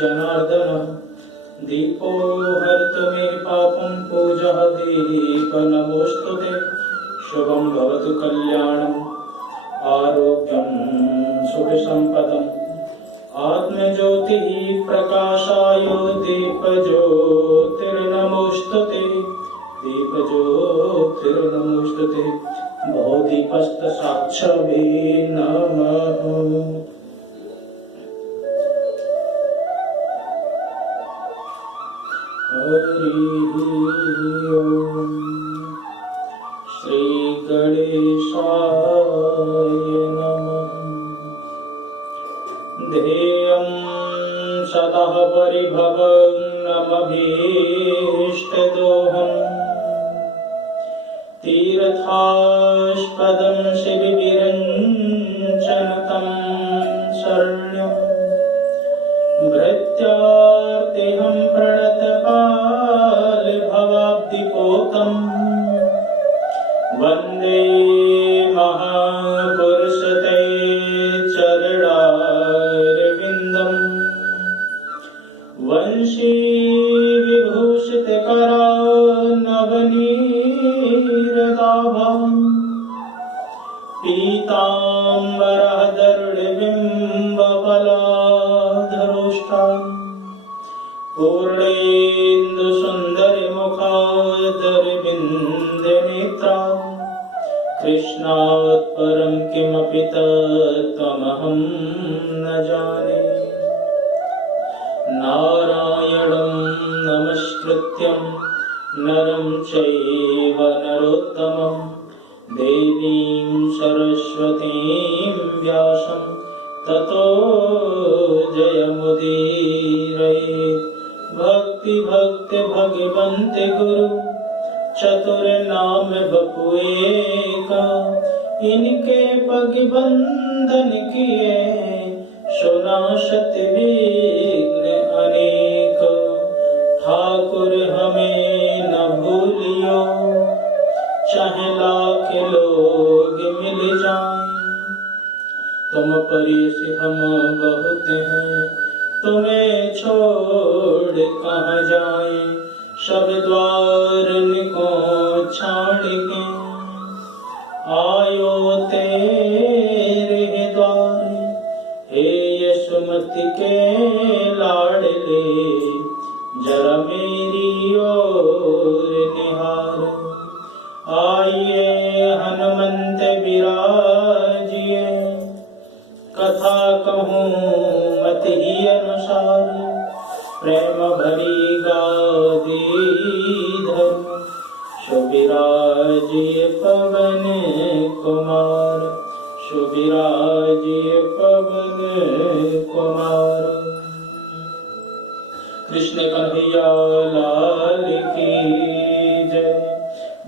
जनार्दन दीपो हरतु मे पापं पूजः दीप नमोस्तुते शुभं भवतु कल्याणं आरोग्यं सुखसंपदम् आत्मज्योतिः प्रकाशाय दीपज्योतिर्नमोस्तुते दीपज्योतिर्नमोस्तुते भवदीपस्तसाक्षाभे नमः। हरि ओम। श्री गणेशाय नमः। ध्येयं सदा परिभवनमभीष्टदोहम् तीर्थास्पदं शिवविरञ्जनतं शरण्यं भृत्यार्तिहं प्रणतपालभवाब्धिपोतं वन्दे महापुरुषते चरणारविन्दम् वंशी विभूषितकरानवनीरदाभम् पीताम्बरधरुणबिम्बफलाधरोष्टाम् पूर्णेन्दुसुन्दरमुखादरविन्दनेत्राम् कृष्णात् परं किमपि तत्त्वमहं न जाने। नारायणं नमस्कृत्यं नरं चैव नरोत्तमं देवीं सरस्वतीं व्यासं ततो जयमुदीरयेत्। भक्ति भक्ति भगवन्ते गुरु चतुर्नाम बपुएका इनके पग बंधन किए सुनाशत विघ्न अनेक। ठाकुर हमें न भूलियो चाहे लाख लोग मिल जाएं, तुम परिस हम बहुत हैं तुम्हें छोड़ कहाँ जाएं। सब द्वार को छाड़ के आयो तेरे द्वार, हे यशोमति के लाडले जरा मेरी ओर निहार। आइए हनुमंत विराजिए कथा कहूँ मति ही अनुसार। प्रेम भरी गादी धर्म शुभिराजिए पवन कुमार, शुभिराजिए पवन कुमार। कृष्ण कन्हैया लाल की जय,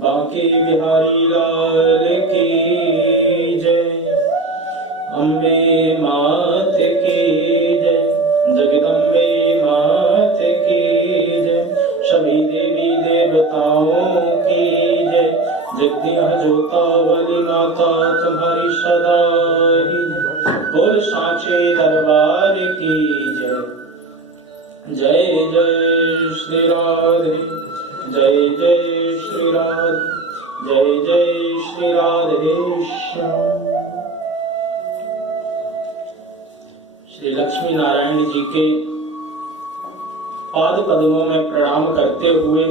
बांके बिहारी लाल की जय। अम्बे मात की जय, जगदम्बे मात की जय। सभी देवी देवताओं की जय। जगदिया जोता वाली माता तुम्हारी सदा ही बोल सांचे दरबार की जय। जय जय श्री राधे, जय जय श्री राधे, जय जय श्री राधे श्याम। श्री लक्ष्मी नारायण जी के पाद पद्मों में प्रणाम करते हुए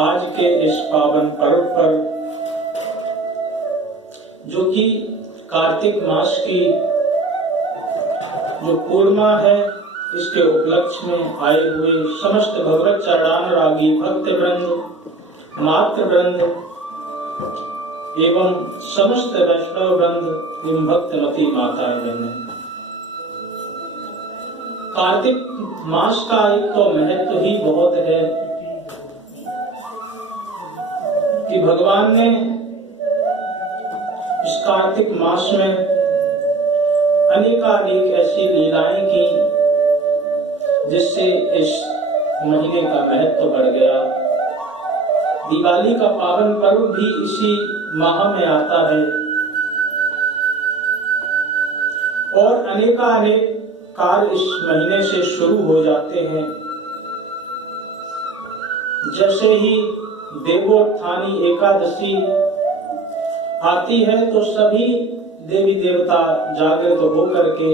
आज के इस पावन पर्व पर, जो कि कार्तिक मास की जो पूर्णिमा है, इसके उपलक्ष्य में आए हुए समस्त भगवत चरणानुरागी भक्त वृंद, मातृ वृंद एवं समस्त वैष्णव वृंद एवं भक्तमती माताएं बहनें, कार्तिक मास का एक तो महत्व ही बहुत है कि भगवान ने इस कार्तिक मास में अनेकानेक ऐसी लीलाएं की जिससे इस महीने का महत्व बढ़ गया। दिवाली का पावन पर्व भी इसी माह में आता है और अनेकानेक कार्य इस महीने से शुरू हो जाते हैं। जैसे ही देवोत्थानी एकादशी आती है तो सभी देवी देवता जागृत होकर के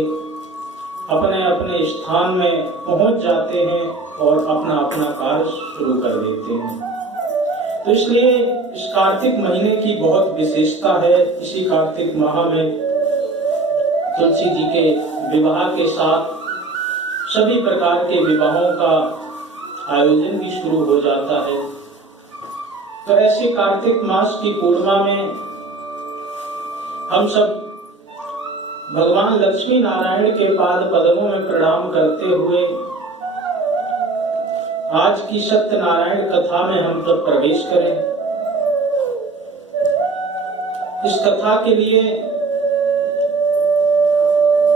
अपने अपने स्थान में पहुंच जाते हैं और अपना अपना कार्य शुरू कर देते हैं। तो इसलिए इस कार्तिक महीने की बहुत विशेषता है। इसी कार्तिक माह में तुलसी जी के विवाह के साथ सभी प्रकार के विवाहों का आयोजन भी शुरू हो जाता है। तो ऐसे कार्तिक मास की पूर्णिमा में हम सब भगवान लक्ष्मी नारायण के पाद पद्मों में प्रणाम करते हुए आज की सत्यनारायण कथा में हम सब प्रवेश करें। इस कथा के लिए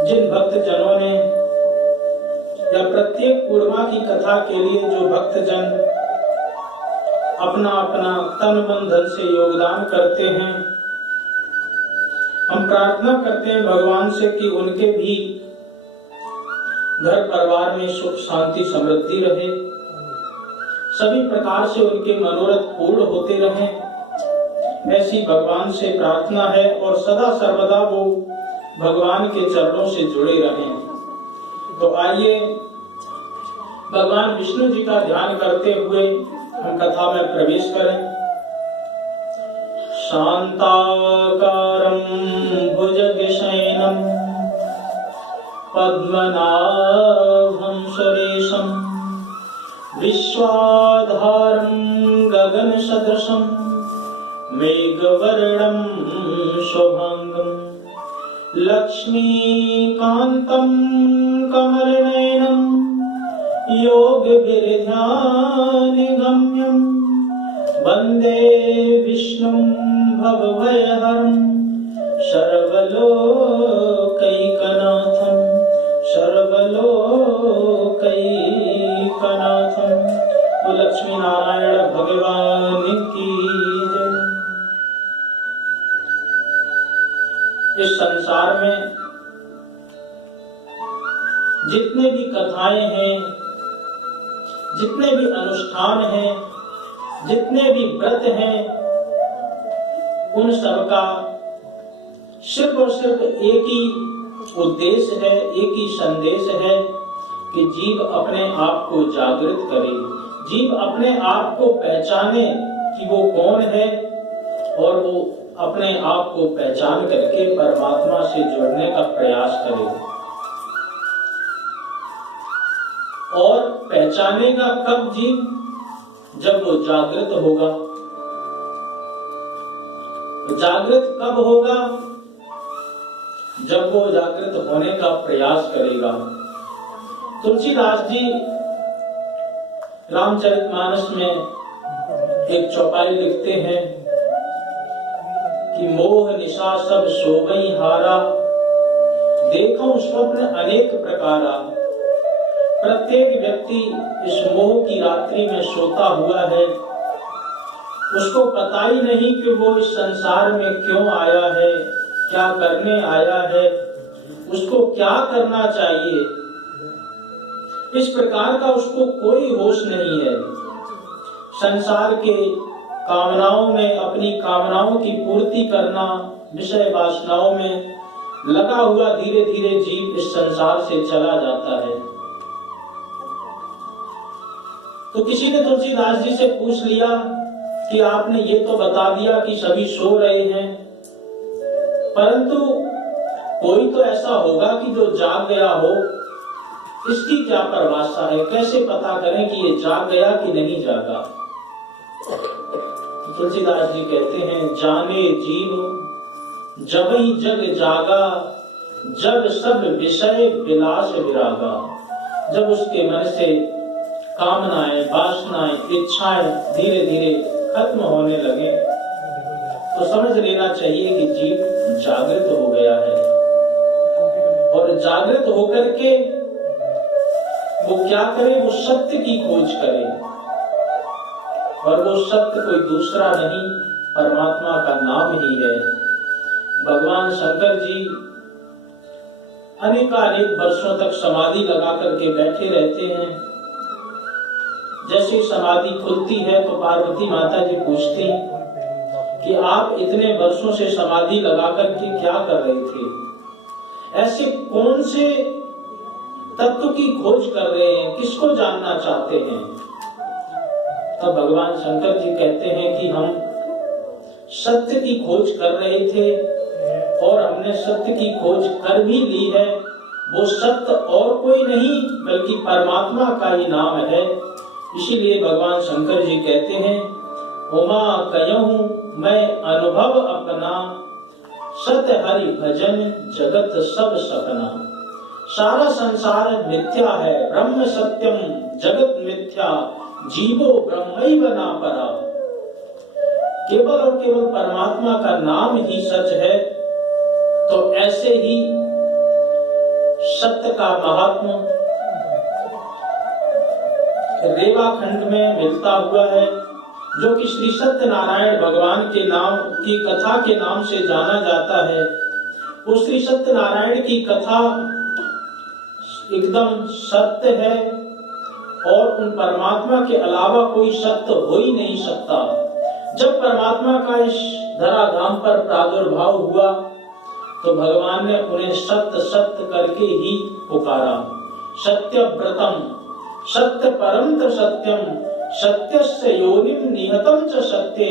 जिन भक्त जनों ने या प्रत्येक पूर्णिमा की कथा के लिए जो भक्तजन अपना अपना तन मन धन से योगदान करते हैं, हम प्रार्थना करते हैं भगवान से कि उनके भी घर परिवार में सुख शांति समृद्धि रहे, सभी प्रकार से उनके मनोरथ पूर्ण होते रहें। ऐसी भगवान से प्रार्थना है और सदा सर्वदा वो भगवान के चरणों से जुड़े रहें। तो आइए भगवान विष्णु जी का ध्यान करते हुए हम कथा में प्रवेश करें। शांताकारं भुजगशयनं पद्मनाभं सुरेशं विश्वाधारं गगनसदृशं मेघवर्णं शुभांगं लक्ष्मीकान्तं कमलनयनं योगविद्यानिगम्यं वन्दे विष्णुं भवभयहरं सर्वलोकैकनाथं सर्वलोकैकनाथं। तो लक्ष्मी नारायण भगवान की जय। इस संसार में जितने भी कथाएं हैं, जितने भी अनुष्ठान हैं, जितने भी व्रत हैं, उन सबका सिर्फ और सिर्फ एक ही उद्देश्य है, एक ही संदेश है कि जीव अपने आप को जागृत करे, जीव अपने आप को पहचाने कि वो कौन है और वो अपने आप को पहचान करके परमात्मा से जुड़ने का प्रयास करे। और पहचानेगा कब जीव? जब वो जागृत होगा। जागृत कब होगा? जब वो जागृत होने का प्रयास करेगा। तुलसीदास जी रामचरितमानस में एक चौपाई लिखते हैं कि मोह निशा सब सोवई हारा, देखो स्वप्न अनेक प्रकारा। प्रत्येक व्यक्ति इस मोह की रात्रि में सोता हुआ है। उसको पता ही नहीं कि वो इस संसार में क्यों आया है, क्या करने आया है, उसको क्या करना चाहिए, इस प्रकार का उसको कोई होश नहीं है। संसार के कामनाओं में अपनी कामनाओं की पूर्ति करना, विषय वासनाओं में लगा हुआ धीरे धीरे जीव इस संसार से चला जाता है। तो किसी ने तुलसीदास जी से पूछ लिया कि आपने ये तो बता दिया कि सभी सो रहे हैं, परंतु कोई तो ऐसा होगा कि जो जाग गया हो, इसकी क्या परिभाषा है? कैसे पता करें कि ये जाग गया कि नहीं जागा? तुलसीदास जी कहते हैं, जाने जीव जब ही जग जागा, जब सब विषय विलास विरागा। जब उसके मन से कामनाएं, वासनाएं, इच्छाएं धीरे धीरे खत्म होने लगे तो समझ लेना चाहिए कि जीव जागृत हो गया है। और जागृत होकर के वो क्या करे? वो सत्य की खोज करे, और वो सत्य कोई दूसरा नहीं, परमात्मा का नाम ही है। भगवान शंकर जी अनेकानेक वर्षों तक समाधि लगा करके बैठे रहते हैं। जैसे समाधि खुलती है तो पार्वती माता जी पूछती कि आप इतने वर्षों से समाधि लगा करके क्या कर रहे थे? ऐसे कौन से तत्व की खोज कर रहे हैं? किसको जानना चाहते हैं? तब भगवान शंकर जी कहते हैं कि हम सत्य की खोज कर रहे थे और हमने सत्य की खोज कर भी ली है। वो सत्य और कोई नहीं बल्कि परमात्मा का ही नाम है। इसीलिए भगवान शंकर जी कहते हैं, उमा कयहूं मैं अनुभव अपना, सत्य हरि भजन जगत सब सपना। सारा संसार मिथ्या है, ब्रह्म सत्यम जगत मिथ्या, जीवो ब्रह्मैव न परा। केवल और केवल परमात्मा का नाम ही सच है। तो ऐसे ही सत्य का महात्मा रेवा खंड में मिलता हुआ है, जो कि श्री सत्यनारायण भगवान के नाम की कथा के नाम से जाना जाता है। उस श्री सत्यनारायण की कथा एकदम सत्य है और उन परमात्मा के अलावा कोई सत्य हो ही नहीं सकता। जब परमात्मा का इस धराधाम पर प्रादुर्भाव हुआ तो भगवान ने उन्हें सत्य सत्य करके ही पुकारा। सत्य व्रतम सत्य परम सत्यम, सत्यस्य योनिम निहतम च सत्ये,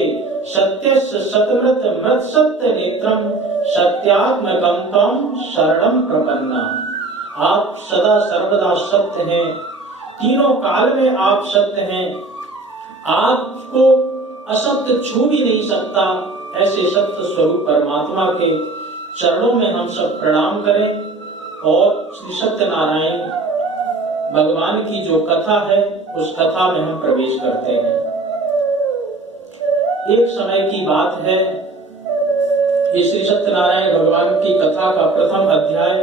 सत्यस्य सतमृत मृत सत्य नेत्रम, सत्यात्मकम तम शरणम प्रपन्ना। आप सदा सर्वदा सत्य हैं, तीनों काल में आप सत्य हैं, आपको असत्य छू भी नहीं सकता। ऐसे सत्य स्वरूप परमात्मा के चरणों में हम सब प्रणाम करें और श्री सत्यनारायण भगवान की जो कथा है उस कथा में हम प्रवेश करते हैं। एक समय की बात है, ये श्री सत्यनारायण भगवान की कथा का प्रथम अध्याय।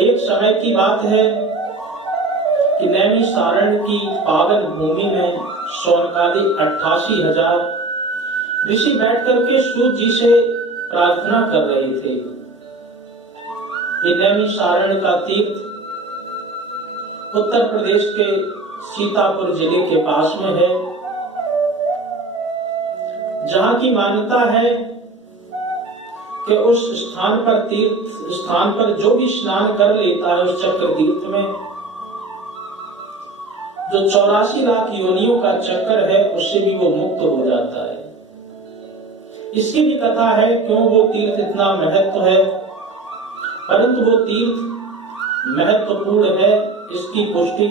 एक समय की बात है कि नैमिषारण्य की पावन भूमि में शौनकादि 88,000 ऋषि बैठ करके सूत जी से प्रार्थना कर रहे थे। ये नैमिषारण्य का तीर्थ उत्तर प्रदेश के सीतापुर जिले के पास में है, जहां की मान्यता है कि उस स्थान पर तीर्थ स्थान पर जो भी स्नान कर लेता है उस चक्र तीर्थ में, जो 84 लाख योनियों का चक्कर है उससे भी वो मुक्त हो जाता है। इसकी भी कथा है क्यों वो तीर्थ इतना महत्व है, परंतु वो तीर्थ महत्वपूर्ण है इसकी पुष्टि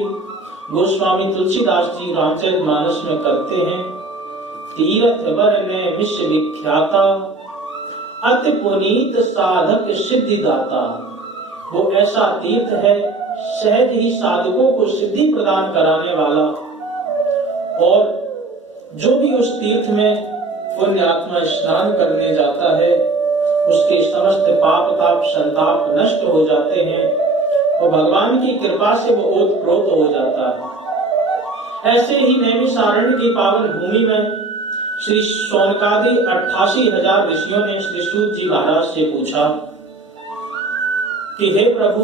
गोस्वामी तुलसीदास जी रामचरितमानस में करते हैं। तीर्थ वर ने विश्व विख्याता, अति पुनीत साधक सिद्धि दाता। वो ऐसा तीर्थ है सहज ही साधकों को सिद्धि प्रदान कराने वाला, और जो भी उस तीर्थ में पुण्यात्मा स्नान करने जाता है उसके समस्त पाप ताप संताप नष्ट हो जाते हैं और भगवान की कृपा से वो ओतप्रोत हो जाता है। ऐसे ही नैमिषारण्य की पावन भूमि में श्री शौनकादि 88,000 ऋषियों ने श्री सूत जी महाराज से पूछा कि हे प्रभु,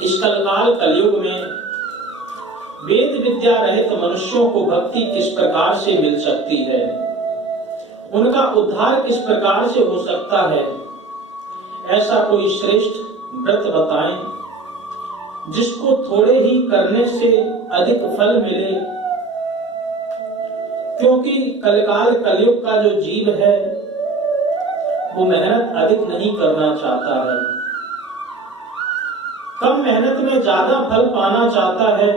इस कलकाल कलयुग में वेद विद्या रहित मनुष्यों को भक्ति किस प्रकार से मिल सकती है, उनका उद्धार किस प्रकार से हो सकता है। ऐसा कोई श्रेष्ठ व्रत बताएं जिसको थोड़े ही करने से अधिक फल मिले, क्योंकि कलकाल कलयुग का जो जीव है वो मेहनत अधिक नहीं करना चाहता है, कम मेहनत में ज्यादा फल पाना चाहता है।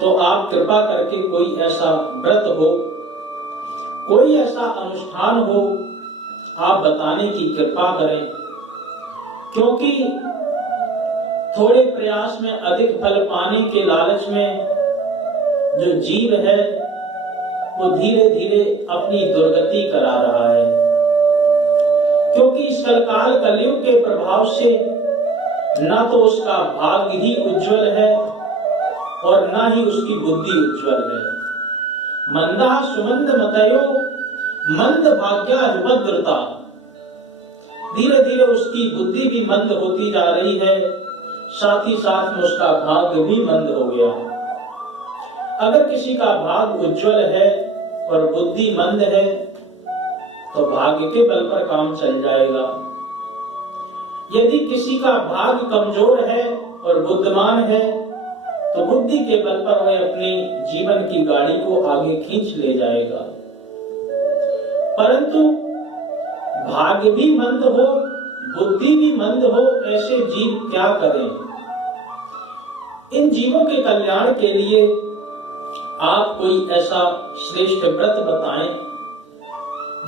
तो आप कृपा करके कोई ऐसा व्रत हो, कोई ऐसा अनुष्ठान हो, आप बताने की कृपा करें, क्योंकि थोड़े प्रयास में अधिक फल पाने के लालच में जो जीव है वो धीरे धीरे अपनी दुर्गति करा रहा है। क्योंकि इस कलकाल कलयुग के प्रभाव से ना तो उसका भाग्य ही उज्जवल है और ना ही उसकी बुद्धि उज्जवल है। मंदा सुमंद मतयो मंद भाग्या विभद्रता। धीरे धीरे उसकी बुद्धि भी मंद होती जा रही है, साथ ही साथ में उसका भाग्य भी मंद हो गया। अगर किसी का भाग्य उज्जवल है और बुद्धि मंद है तो भाग्य के बल पर काम चल जाएगा। यदि किसी का भाग्य कमजोर है और बुद्धिमान है तो बुद्धि के बल पर वह अपनी जीवन की गाड़ी को आगे खींच ले जाएगा। परंतु भाग्य भी मंद हो, बुद्धि भी मंद हो, ऐसे जीव क्या करें? इन जीवों के कल्याण के लिए आप कोई ऐसा श्रेष्ठ व्रत बताएं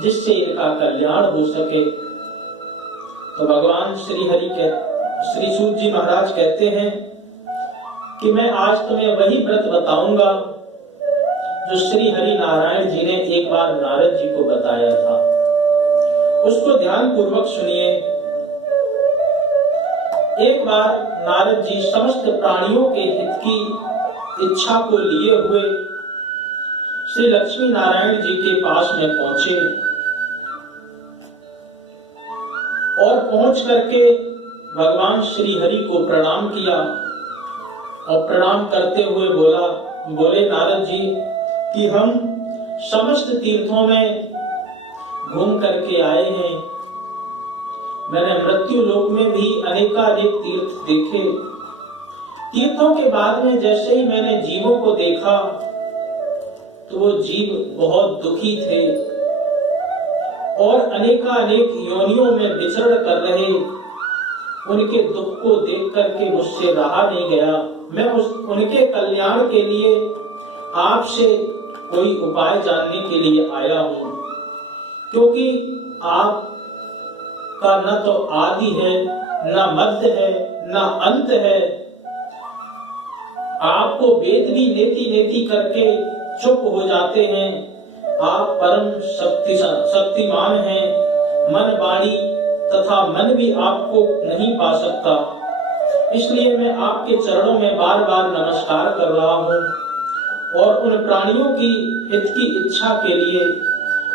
जिससे इनका कल्याण हो सके। तो भगवान श्री सूत जी महाराज कहते हैं कि मैं आज तुम्हें वही व्रत बताऊंगा जो श्री हरि नारायण जी ने एक बार नारद जी को बताया था। उसको ध्यान पूर्वक सुनिए। एक बार नारद जी समस्त प्राणियों के हित की इच्छा को लिए हुए श्री लक्ष्मी नारायण जी के पास में पहुंचे और पहुंच करके भगवान श्री हरि को प्रणाम किया और प्रणाम करते हुए बोले नारद जी कि हम समस्त तीर्थों में घूम करके आए हैं। मैंने मृत्यु लोक में भी अनेकानेक तीर्थ देखे। तीर्थों के बाद में जैसे ही मैंने जीवों को देखा तो वो जीव बहुत दुखी थे और अनेकानेक योनियों में विचरण कर रहे। उनके दुख को देख करके मुझसे रहा नहीं गया। मैं उनके कल्याण के लिए आपसे कोई उपाय जानने के लिए आया हूं, क्योंकि आप का न तो आदि है, न मध्य है, न अंत है। आपको वेद भी नेति नेति करके चुप हो जाते हैं। आप परम शक्तिमान हैं। मन वाणी तथा मन भी आपको नहीं पा सकता। इसलिए मैं आपके चरणों में बार बार नमस्कार कर रहा हूँ और उन प्राणियों की हित की इच्छा के लिए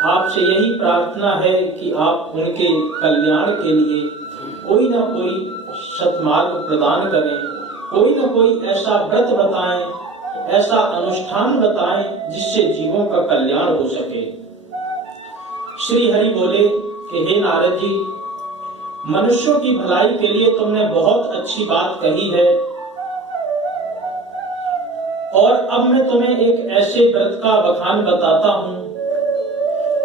आपसे यही प्रार्थना है कि आप उनके कल्याण के लिए कोई न कोई सत्मार्ग प्रदान करें, कोई न कोई ऐसा व्रत बताएं, ऐसा अनुष्ठान बताएं जिससे जीवों का कल्याण हो सके। श्री हरि बोले कि हे नारद जी, मनुष्यों की भलाई के लिए तुमने बहुत अच्छी बात कही है और अब मैं तुम्हें एक ऐसे व्रत का बखान बताता हूं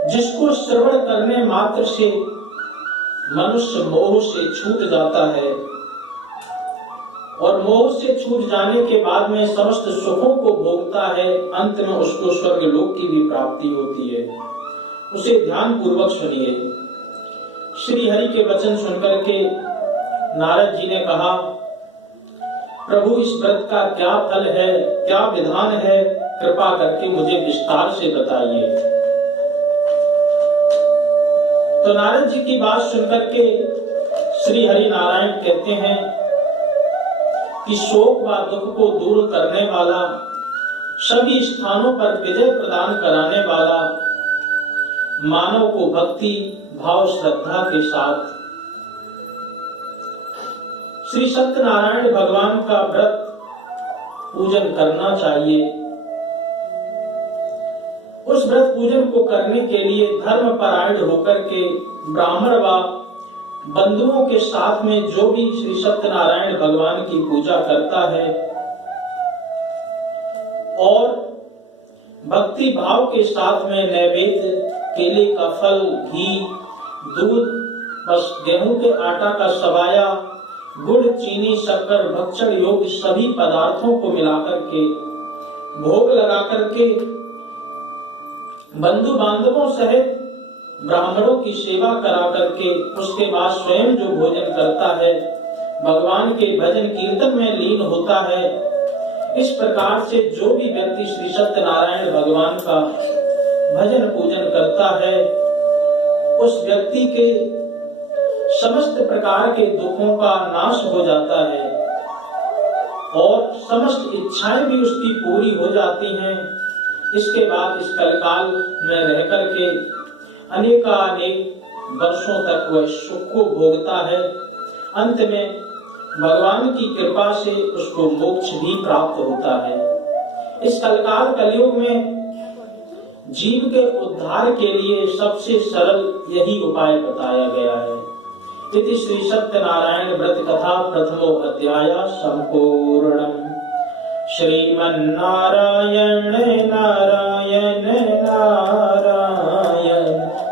जिसको श्रवण करने मात्र से मनुष्य मोह से छूट जाता है और मोह से छूट जाने के बाद में समस्त सुखों को भोगता है। अंत में उसको स्वर्ग लोक की भी प्राप्ति होती है। उसे ध्यान पूर्वक सुनिए। श्री हरि के वचन सुनकर के नारद जी ने कहा, प्रभु इस व्रत का क्या फल है, क्या विधान है, कृपा करके मुझे विस्तार से बताइए। तो नारद जी की बात सुनकर के श्री हरि नारायण कहते हैं कि शोक व दुख को दूर करने वाला, सभी स्थानों पर विजय प्रदान कराने वाला, मानव को भक्ति भाव श्रद्धा के साथ श्री सत्यनारायण भगवान का व्रत पूजन करना चाहिए। उस व्रत पूजन को करने के लिए धर्म परायण होकर के ब्राह्मण व बंधुओं के साथ में जो भी श्री सत्यनारायण भगवान की पूजा करता है और भक्ति भाव के साथ में नैवेद्य, केले का फल, घी, दूध, बस गेहूं के आटा का सवाया, गुड़, चीनी, शक्कर, भक्षण योग्य सभी पदार्थों को मिलाकर के भोग लगा करके बंधु बांधवों सहित ब्राह्मणों की सेवा करा करके उसके बाद स्वयं जो भोजन करता है भगवान के भजन कीर्तन में लीन होता है। इस प्रकार से जो भी व्यक्ति श्री सत्यनारायण भगवान का भजन पूजन करता है उस व्यक्ति के समस्त प्रकार के दुखों का नाश हो जाता है और समस्त इच्छाएं भी उसकी पूरी हो जाती हैं। इसके बाद इस कलकाल में रह करके अनेकानेक वर्षों तक वह सुख को भोगता है। अंत में भगवान की कृपा से उसको मोक्ष भी प्राप्त होता है। इस कलकाल कलयुग में जीव के उद्धार के लिए सबसे सरल यही उपाय बताया गया है। इति श्री सत्यनारायण व्रत कथा प्रथमो अध्याय संपूर्णम्। श्रीमन्नारायण नारायण नारायण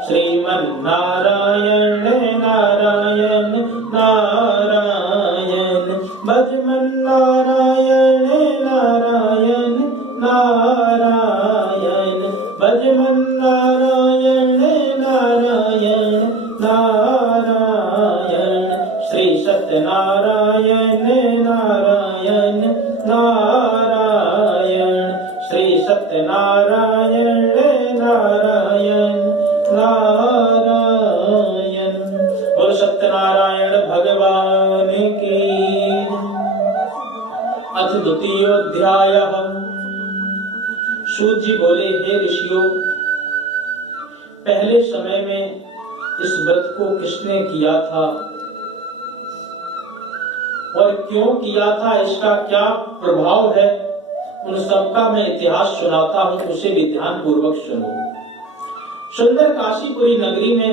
श्रीमन्नारायण नारायण नारायण भजमन्नारायण नारायण नारायण भजमन्नारायण नारायण नारायण श्री सत्यनारायण नारायण नारायण श्री सत्यनारायण नारायण नारायण। बोल सत्यनारायण भगवान की। अथ द्वितीयोऽध्याय। सूत जी बोले, हे ऋषियों, पहले समय में इस व्रत को किसने किया था और क्यों किया था, इसका क्या प्रभाव है, उन सबका मैं इतिहास सुनाता हूं, उसे भी ध्यान पूर्वक सुनो। सुंदर काशीपुरी नगरी में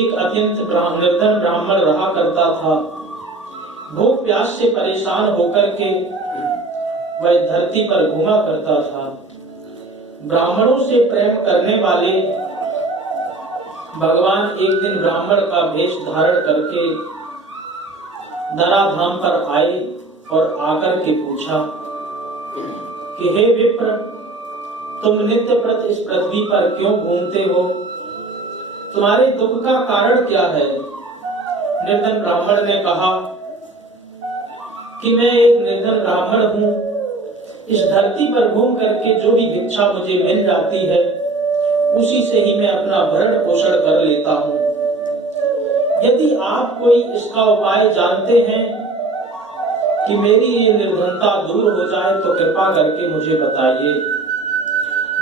एक अत्यंत निर्धन ब्राह्मण रहा करता था। भूख प्यास से परेशान होकर के वह धरती पर घूमा करता था। ब्राह्मणों से प्रेम करने वाले भगवान एक दिन ब्राह्मण का वेश धारण करके धराधाम पर आए और आकर के पूछा कि हे विप्र, तुम नित्य प्रत इस पृथ्वी पर क्यों घूमते हो? तुम्हारे दुख का कारण क्या है? निर्धन ब्राह्मण ने कहा कि मैं एक निर्धन ब्राह्मण हूँ। इस धरती पर घूम करके जो भी भिक्षा मुझे मिल जाती है उसी से ही मैं अपना भरण पोषण कर लेता हूँ। यदि आप कोई इसका उपाय जानते हैं कि मेरी ये निर्धनता दूर हो जाए तो कृपा करके मुझे बताइए।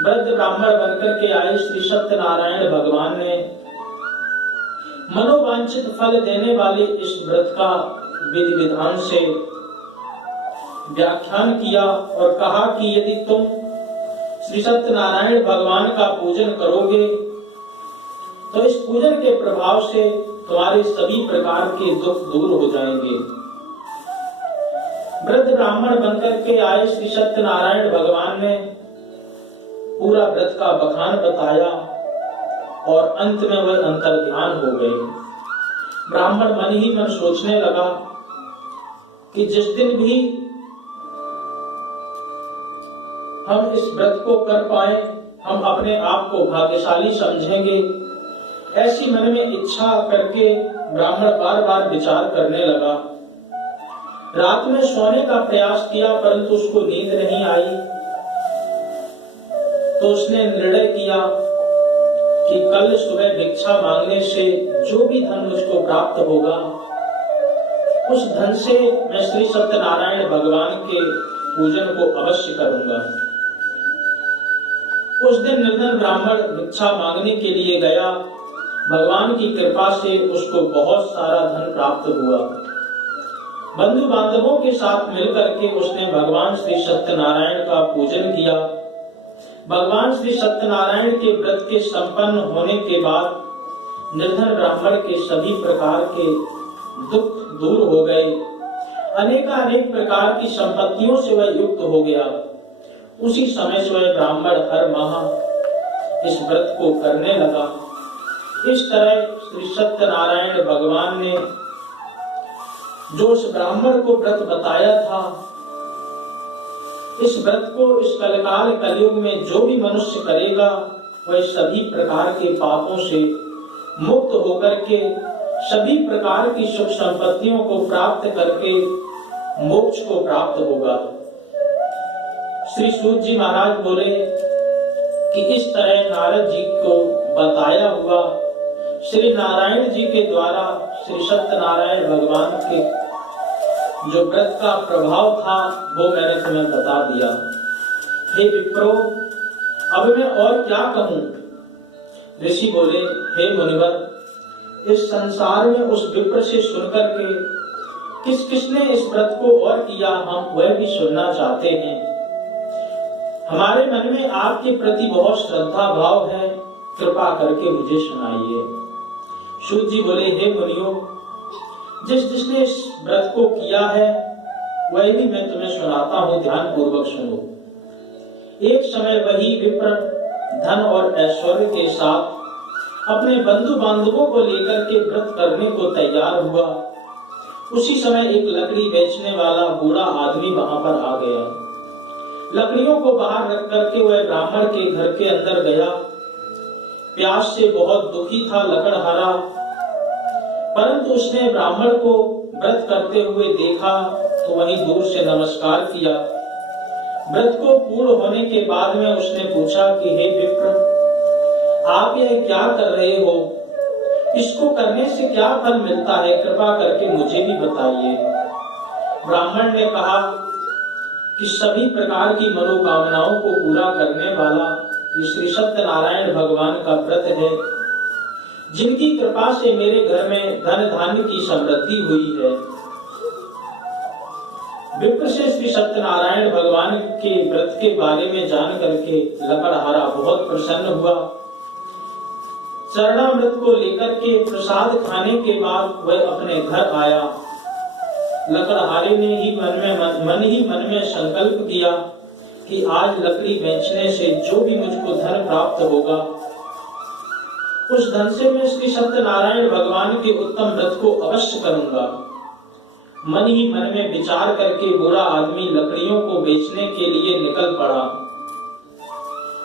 वृद्ध ब्राह्मण बनकर के आए श्री सत्यनारायण भगवान ने मनोवांछित फल देने वाले इस व्रत का विधि विधान से व्याख्यान किया और कहा कि यदि तुम श्री सत्यनारायण भगवान का पूजन करोगे तो इस पूजन के प्रभाव से तुम्हारे सभी प्रकार के दुख दूर हो जाएंगे। वृद्ध ब्राह्मण बनकर के आए श्री सत्यनारायण भगवान ने पूरा व्रत का बखान बताया और अंत में वह अंतर्ध्यान हो गए। ब्राह्मण मन ही मन सोचने लगा कि जिस दिन भी हम इस व्रत को कर पाए हम अपने आप को भाग्यशाली समझेंगे। ऐसी मन में इच्छा करके ब्राह्मण बार बार विचार करने लगा। रात में सोने का प्रयास किया परंतु उसको नींद नहीं आई। तो उसने निर्णय किया कि कल सुबह भिक्षा मांगने से जो भी धन मुझको प्राप्त होगा उस धन से मैं श्री सत्यनारायण भगवान के पूजन को अवश्य करूंगा। उस दिन निर्धन ब्राह्मण भिक्षा मांगने के लिए गया। भगवान की कृपा से उसको बहुत सारा धन प्राप्त हुआ। बंधु बांधवों के साथ मिलकर के उसने भगवान श्री सत्यनारायण का पूजन किया। भगवान श्री सत्यनारायण के व्रत के संपन्न होने के बाद निर्धन ब्राह्मण के सभी प्रकार के दुख दूर हो गए। अनेक प्रकार की संपत्तियों से वह युक्त हो गया। उसी समय से वह ब्राह्मण हर माह इस व्रत को करने लगा। इस तरह श्री सत्यनारायण भगवान ने जो उस ब्राह्मण को व्रत बताया था, इस व्रत को इस कलकाल कलयुग में जो भी मनुष्य करेगा वह सभी प्रकार के पापों से मुक्त होकर के सभी प्रकार की सुख संपत्तियों को प्राप्त करके मोक्ष को प्राप्त होगा। श्री सूत जी महाराज बोले कि इस तरह नारद जी को बताया हुआ श्री नारायण जी के द्वारा श्री सत्यनारायण भगवान के जो व्रत का प्रभाव था वो मैंने तुम्हें बता दिया। हे विप्रो, अब मैं और क्या कहूं? ऋषि बोले, हे मुनिवर, इस संसार में उस विप्र से सुनकर के किस किसने इस व्रत को और किया, हम वह भी सुनना चाहते हैं। हमारे मन में आपके प्रति बहुत श्रद्धा भाव है, कृपा करके मुझे सुनाइए। सूत जी बोले, हे मुनियों, जिसने इस व्रत को किया है वह भी मैं तुम्हें सुनाता हूँ, ध्यान पूर्वक सुनो। एक समय वही विप्र धन और ऐश्वर्य के साथ अपने बंधु बांधवों को लेकर के व्रत करने को तैयार हुआ। उसी समय एक लकड़ी बेचने वाला बूढ़ा आदमी वहां पर आ गया। लकड़ियों को बाहर रख करके वह ब्राह्मण के घर के अंदर गया। प्यास से बहुत दुखी था लकड़हारा, परंतु उसने ब्राह्मण को व्रत करते हुए देखा तो वहीं दूर से नमस्कार किया। व्रत को पूर्ण होने के बाद में उसने पूछा कि हे विप्र, आप यह क्या कर रहे हो? इसको करने से क्या फल मिलता है? कृपा करके मुझे भी बताइए। ब्राह्मण ने कहा कि सभी प्रकार की मनोकामनाओं को पूरा करने वाला श्री सत्यनारायण भगवान का व्रत है, जिनकी कृपा से मेरे घर में धन धान्य की समृद्धि हुई है। विप्र से श्री सत्यनारायण भगवान के व्रत के बारे में जान करके लकड़हारा बहुत प्रसन्न हुआ। चरणामृत को लेकर के प्रसाद खाने के बाद वह अपने घर आया। लकड़हारे ने ही मन में संकल्प किया कि आज लकड़ी बेचने से जो भी मुझको धन प्राप्त होगा, उस धन से मैं श्री सत्यनारायण भगवान के उत्तम व्रत को अवश्य करूंगा। मन ही मन में विचार करके बूढ़ा आदमी लकड़ियों को बेचने के लिए निकल पड़ा।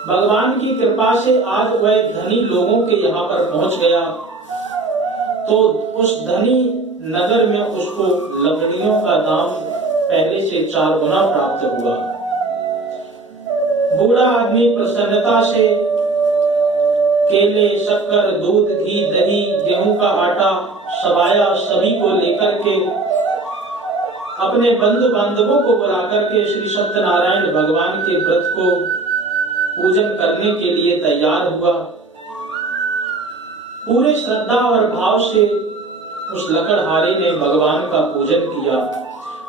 भगवान की कृपा से आज वह धनी लोगों के यहाँ पर पहुंच गया, तो उस धनी नगर में उसको लकड़ियों का दाम पहले से 4 गुना प्राप्त हुआ। बूढ़ा आदमी प्रसन्नता से केले, शक्कर, दूध, घी, दही, गेहूं का आटा, सबाया सभी को लेकर के अपने बंधु बांधवों को बुलाकर के श्री सत्यनारायण भगवान के व्रत को पूजन करने के लिए तैयार हुआ। पूरे श्रद्धा और भाव से उस लकड़हारे ने भगवान का पूजन किया।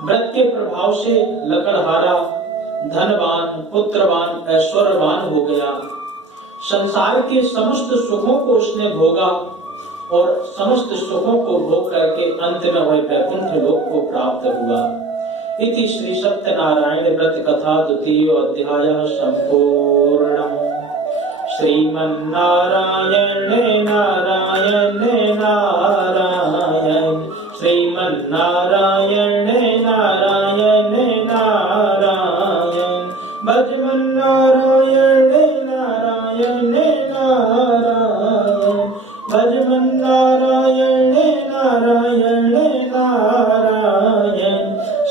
व्रत के प्रभाव से लकड़हारा धनवान, पुत्रवान, ऐश्वर्यवान हो गया। संसार के समस्त सुखों को उसने भोगा और समस्त सुखों को भोग करके अंत में वह वैकुंठ लोक को प्राप्त हुआ। इति श्री सत्यनारायण व्रत कथा 2 अध्यायः संपूर्णम्। श्रीमन्नारायण नारायण नारायण, श्रीमन्नारायण नारायण नारायण, भजमन्नारायण नारायण नारायण, भजमन्नारायण नारायण नारायण,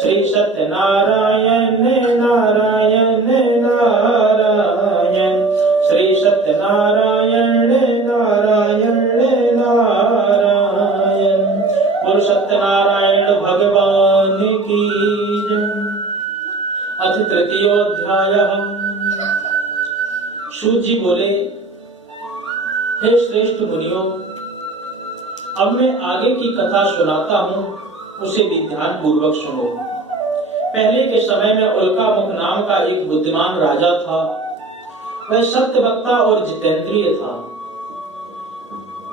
श्री सत्यनारायण नारायण नारायण, श्री सत्यनारायण नारायण नारायण। बोलो सत्यनारायण भगवान की जय। अथ 3 अध्यायः। सूत जी बोले, हे श्रेष्ठ मुनियों, अब मैं आगे की कथा सुनाता हूँ, उसे भी ध्यान पूर्वक सुनो। पहले के समय में उल्कामुख नाम का एक बुद्धिमान राजा था। वह सत्यवक्ता और जितेंद्रिय था।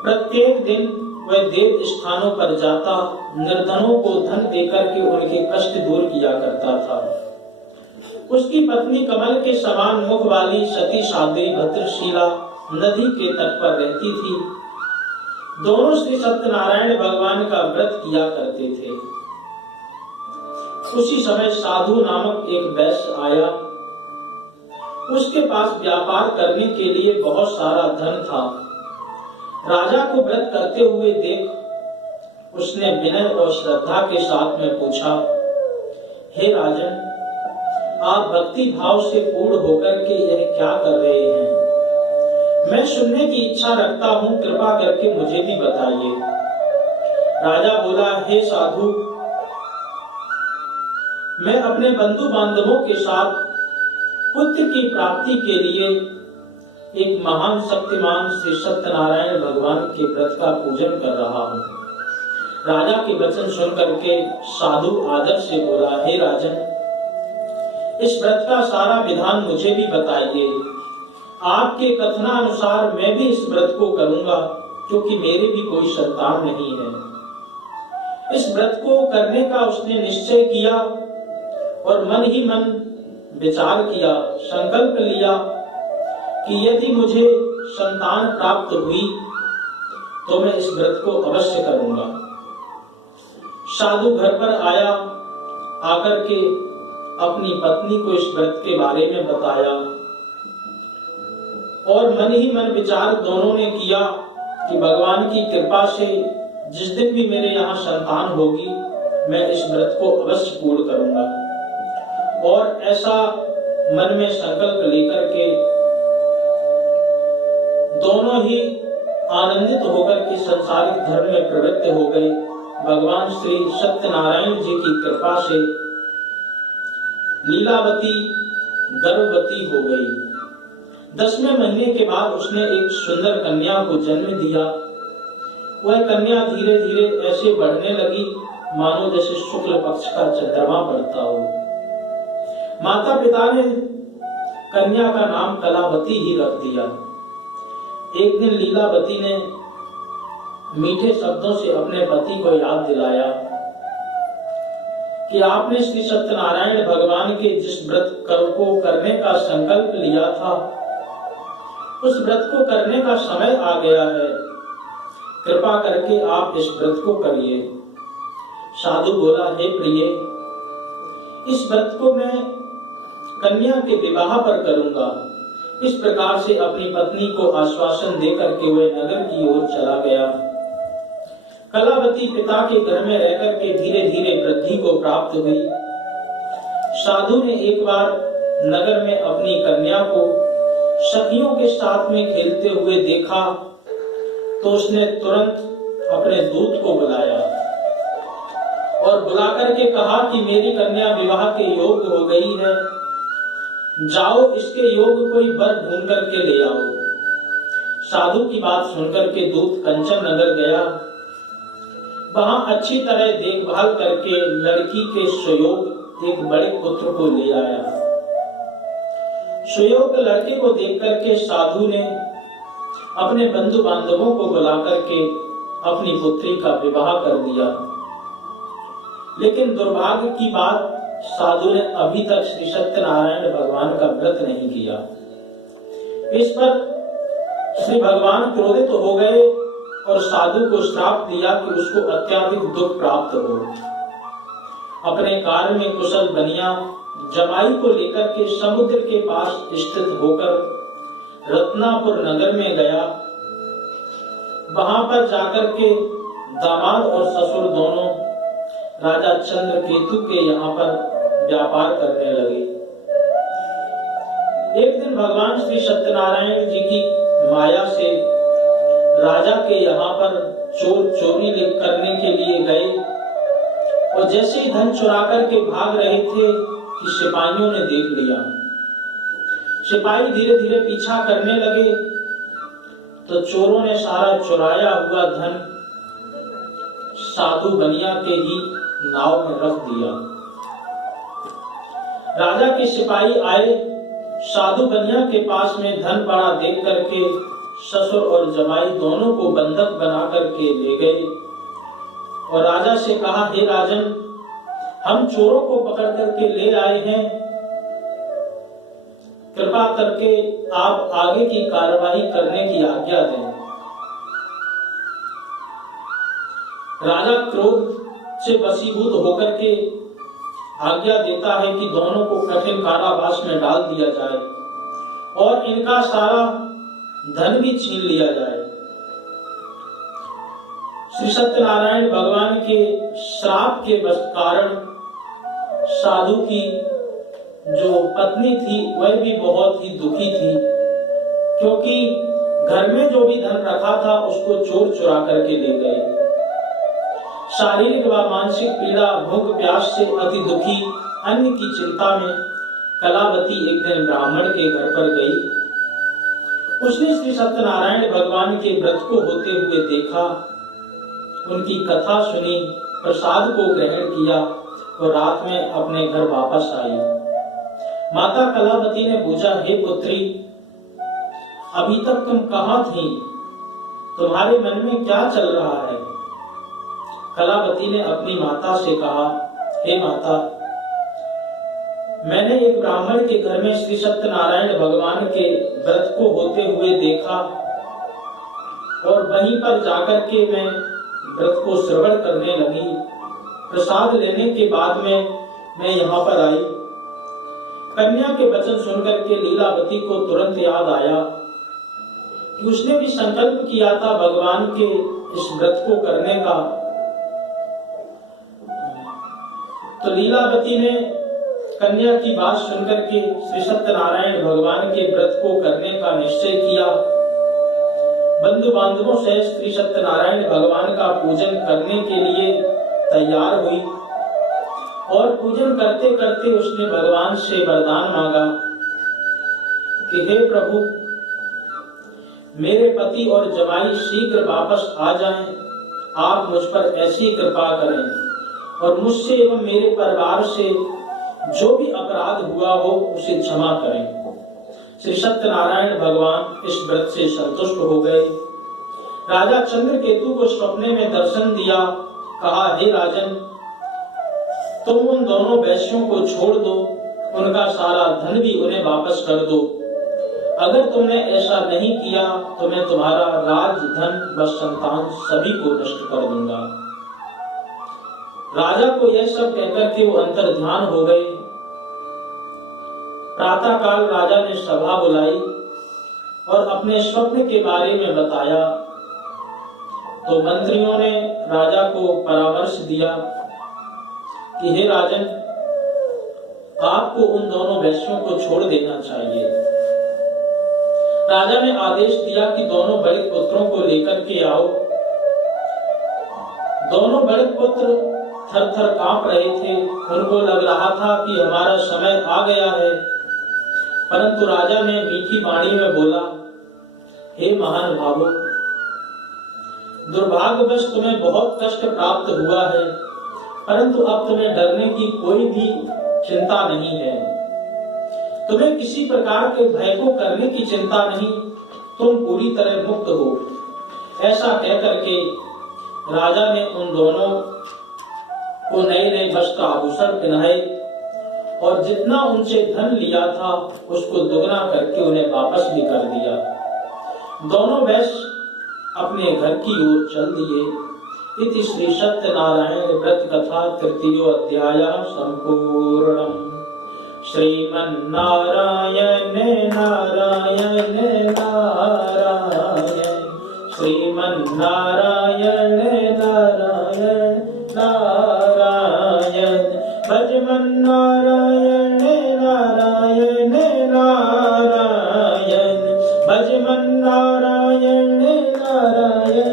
प्रत्येक दिन वह देव स्थानों पर जाता, निर्धनों को धन देकर के उनके कष्ट दूर किया करता था। उसकी पत्नी कमल के समान मुख वाली सती साध्वी भद्रशीला नदी के तट पर रहती थी। दोनों श्री सत्यनारायण भगवान का व्रत किया करते थे। उसी समय साधु नामक एक वैश्य आया। उसके पास व्यापार करने के लिए बहुत सारा धन था। राजा को व्रत करते हुए देख उसने विनय और श्रद्धा के साथ में पूछा, हे राजन, आप भक्ति भाव से पूर्ण होकर के यह क्या कर रहे हैं? मैं सुनने की इच्छा रखता हूँ, कृपा करके मुझे भी बताइए। राजा बोला, हे साधु, मैं अपने बंधु बांधवों के साथ पुत्र की प्राप्ति के लिए एक महान शक्तिमान श्री सत्यनारायण भगवान के व्रत का पूजन कर रहा हूँ। राजा के वचन सुन करके साधु आदर से बोला, हे राजन, इस व्रत का सारा विधान मुझे भी बताइए। आपके कथनानुसार मैं भी इस व्रत को करूंगा, क्योंकि मेरे भी कोई संतान नहीं है। इस व्रत को करने का उसने निश्चय किया और मन ही मन विचार किया, संकल्प लिया कि यदि मुझे संतान प्राप्त हुई तो मैं इस व्रत को अवश्य करूंगा। साधु घर पर आया, आकर के अपनी पत्नी को इस व्रत के बारे में बताया और मन ही मन विचार दोनों ने किया कि भगवान की कृपा से जिस दिन भी मेरे यहाँ संतान होगी मैं इस व्रत को अवश्य पूर्ण करूंगा। और ऐसा मन में संकल्प लेकर के दोनों ही आनंदित होकर के संसारिक धर्म में प्रवृत्त हो गए। भगवान श्री सत्यनारायण जी की कृपा से लीलावती गर्भवती हो गई। 10वें महीने के बाद उसने एक सुंदर कन्या को जन्म दिया। वह कन्या धीरे धीरे ऐसे बढ़ने लगी मानो जैसे शुक्ल पक्ष का चंद्रमा बढ़ता हो। माता पिता ने कन्या का नाम कलावती ही रख दिया। एक दिन लीलावती ने मीठे शब्दों से अपने पति को याद दिलाया कि आपने श्री सत्यनारायण भगवान के जिस व्रत को करने का संकल्प लिया था उस व्रत को करने का समय आ गया है, कृपा करके आप इस व्रत को करिए। साधु बोला, हे प्रिय, इस व्रत को मैं कन्या के विवाह पर करूंगा। इस प्रकार से अपनी पत्नी को आश्वासन देकर के वह नगर की ओर चला गया। कलावती पिता के घर में रहकर के धीरे धीरे वृद्धि को प्राप्त हुई। साधु ने एक बार नगर में अपनी कन्या को सखियों के साथ में खेलते हुए देखा तो उसने तुरंत अपने दूत को बुलाया और बुलाकर के कहा कि मेरी कन्या विवाह के योग्य हो गई है, जाओ इसके योग्य कोई वर ढूंढ करके ले आओ। साधु की बात सुनकर के दूत कंचन नगर गया। वहां अच्छी तरह देखभाल करके लड़की के सुयोग एक बड़े पुत्र को ले आया। सुयोग लड़के को देख करके साधु ने अपने बंधु बांधवों को बुला करके अपनी पुत्री का विवाह कर दिया। लेकिन दुर्भाग्य की बात, साधु ने अभी तक श्री सत्यनारायण भगवान का व्रत नहीं किया। इस पर श्री भगवान क्रोधित हो गए और साधु को श्राप दिया कि उसको अत्यधिक दुख प्राप्त हो। अपने कार्य में कुशल बनिया जमाई को लेकर के समुद्र के पास स्थित होकर रत्नापुर नगर में गया। वहां पर जाकर के दामाद और ससुर दोनों राजा चंद्रकेतु के यहाँ पर व्यापार करने लगे। एक दिन भगवान श्री सत्यनारायण जी की माया से राजा के यहाँ पर चोर चोरी करने के लिए गए और जैसे ही धन चुरा करके भाग रहे थे कि सिपाहियों ने देख लिया। सिपाही धीरे धीरे पीछा करने लगे तो चोरों ने सारा चुराया हुआ धन साधु बनिया के ही नाव में रख दिया। राजा के सिपाही आए, साधु बनिया के पास में धन पड़ा देख करके ससुर और जमाई दोनों को बंधक बना करके ले गए और राजा से कहा, हे राजन, हम चोरों को पकड़ करके ले आए हैं, कृपा करके आप आगे की कार्रवाई करने की आज्ञा दें। राजा क्रोध से वशीभूत होकर के आज्ञा देता है कि दोनों को कठिन कारावास में डाल दिया जाए और इनका सारा धन भी छीन लिया जाए। श्री सत्यनारायण भगवान के श्राप के कारण साधु की जो पत्नी थी वह भी बहुत ही दुखी थी, क्योंकि घर में जो भी धन रखा था उसको चोर चुरा करके ले गए। शारीरिक व मानसिक पीड़ा, भूख प्यास से अति दुखी, अन्न की चिंता में कलावती एक दिन ब्राह्मण के घर पर गई उसने श्री सत्यनारायण भगवान के व्रत को होते हुए देखा, उनकी कथा सुनी, प्रसाद को ग्रहण किया और रात में अपने घर वापस आई। माता कलावती ने पूछा, हे पुत्री, अभी तक तुम कहाँ थी? तुम्हारे मन में क्या चल रहा है? कलावती ने अपनी माता से कहा, हे माता, मैंने एक ब्राह्मण के घर में श्री सत्यनारायण भगवान के व्रत को होते हुए देखा और वहीं पर जाकर के मैं व्रत को श्रवण करने लगी। प्रसाद लेने के बाद में मैं यहाँ पर आई। कन्या के वचन सुनकर के लीलावती को तुरंत याद आया कि उसने भी संकल्प किया था भगवान के इस व्रत को करने का। तो लीलावती ने कन्या की बात सुनकर के श्री सत्यनारायण भगवान के व्रत को करने का निश्चय किया। बंधु बांधवों से श्री सत्यनारायण भगवान का पूजन करने के लिए तैयार हुई और पूजन करते करते उसने भगवान से वरदान मांगा कि हे प्रभु, मेरे पति और जमाई शीघ्र वापस आ जाएं। आप मुझ पर ऐसी कृपा करें और मुझसे एवं मेरे परिवार से जो भी अपराध हुआ हो उसे क्षमा करें। श्री सत्यनारायण भगवान इस व्रत से संतुष्ट हो गए। राजा चंद्रकेतु को स्वप्ने में दर्शन दिया। कहा, हे राजन, तुम उन दोनों वैश्यों को छोड़ दो, उनका सारा धन भी उन्हें वापस कर दो। अगर तुमने ऐसा नहीं किया तो मैं तुम्हारा राज, धन व संतान सभी को नष्ट कर दूंगा। राजा को यह सब कहकर के वो अंतर ध्यान हो गए। प्रातः काल राजा ने सभा बुलाई और अपने स्वप्न के बारे में बताया। तो मंत्रियों ने राजा को परामर्श दिया कि हे राजन, आपको उन दोनों वैश्यों को छोड़ देना चाहिए। राजा ने आदेश दिया कि दोनों बड़े पुत्रों को लेकर के आओ। दोनों बड़े पुत्र थर थर कांप रहे थे। उनको लग रहा था कि हमारा समय आ गया है। परंतु राजा ने मीठी वाणी में बोला, हे महान भावो, दुर्भाग्यवश तुम्हें बहुत कष्ट प्राप्त हुआ है, परंतु अब तुम्हें डरने की कोई भी चिंता नहीं है। तुम्हें किसी प्रकार के भय को करने की चिंता नहीं, तुम पूरी तरह मुक्त हो। ऐसा कहकर के राजा ने उन दोनों को नए नए वस्त्र आभूषण पहनाए और जितना उनसे धन लिया था उसको दुगना करके उन्हें वापस भी कर दिया। दोनों वैश्य अपने घर की ओर चल दिए। इति श्री सत्यनारायण व्रत कथा तृतीयो अध्याय संपूर्णम्। श्रीमन्नारायण नारायण नारायण, श्रीमन्नारायण नारायण नारायण, भजमन्नारायण नारायण नारायण, भजमन्नारायण नारायण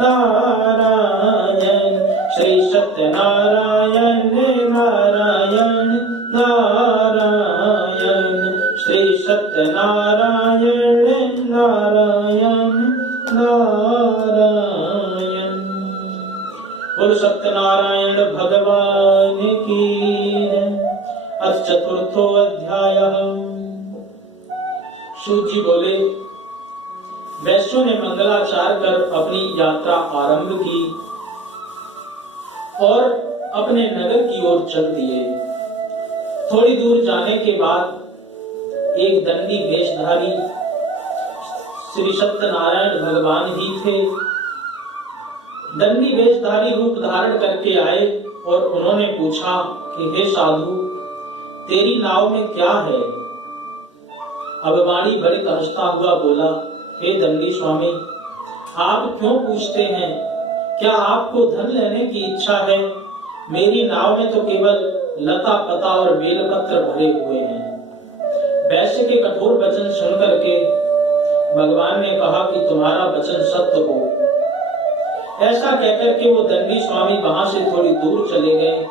नारायण, श्री सत्यनारायण नारायण नारायण, श्री सत्यनारायण नारायण नारायण। बोलो सत्यनारायण भगवान की। अथ चतुर्थो अध्याय। सूत जी बोले, वैश्यों ने मंगलाचार कर अपनी यात्रा आरंभ की और अपने नगर की ओर चल दिए। थोड़ी दूर जाने के बाद एक दंडी वेशधारी श्री सत्यनारायण भगवान ही थे। दंडी वेशधारी रूप धारण करके आए और उन्होंने पूछा कि हे साधु, तेरी नाव में क्या है? अभिमानी बड़े हंसता हुआ बोला, हे दंडी स्वामी, आप क्यों पूछते हैं? क्या आपको धन लेने की इच्छा है? मेरी नाव में तो केवल लता पता और बेलपत्र भरे हुए हैं। वैश्य के कठोर वचन सुनकर के भगवान ने कहा कि तुम्हारा वचन सत्य हो। ऐसा कहकर के वो दंडी स्वामी वहां से थोड़ी दूर चले गए।